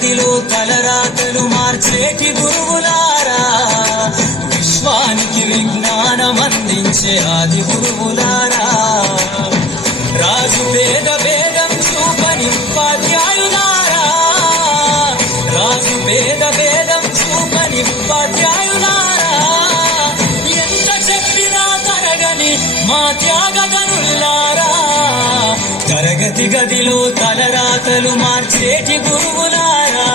గదిలో తలరాతలు మార్చేటి గురువులారా, విశ్వానికి విజ్ఞానం అందించే ఆది గురువులారా, రాజు పేద భేదం చూపని ఉపాధ్యాయులారా, రాజు పేద భేదం చూపని ఉపాధ్యాయులారా, ఎంత చెప్పినా తరగని మా త్యాగధనులారా, తరగతి గదిలో తలరాతలు మార్చేటి గురువులారా,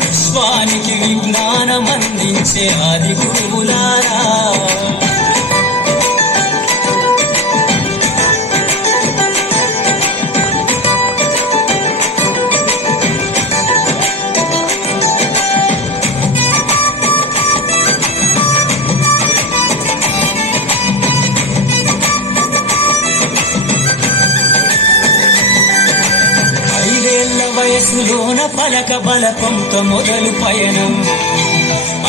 విశ్వానికి విజ్ఞానం అందించే ఆది గురువులారా. వయసులోన పలక బలపంతో మొదలు పయనం,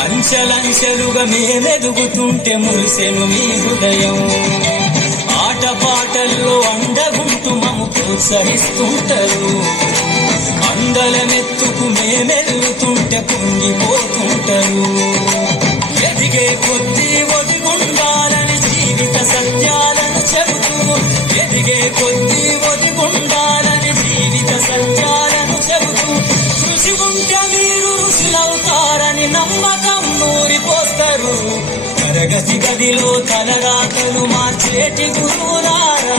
అంచెలంచెలుగా మేమెదుగుతుంటే మురిసెను మీ హృదయం, ఆటపాటల్లో అండగుంటూ మము ప్రోత్సహిస్తుంటారు, అందలమెత్తుకు మేమెదుగుతుంటే పొంగిపోతుంటారు, ఎదిగే కొద్దీ ఒదిగుండాలని జీవిత సత్యాలను చెబుతూ, ఎదిగే కొద్దీ ఒదిగుండాలని జీవిత సత్యాలను చెబుతూ, కృషి ఉంటే మీరు ఋషులవుతారని నమ్మకం నూరిపోస్తారు, తరగతి గదిలో తలరాతలు మార్చేటి గురువులారా,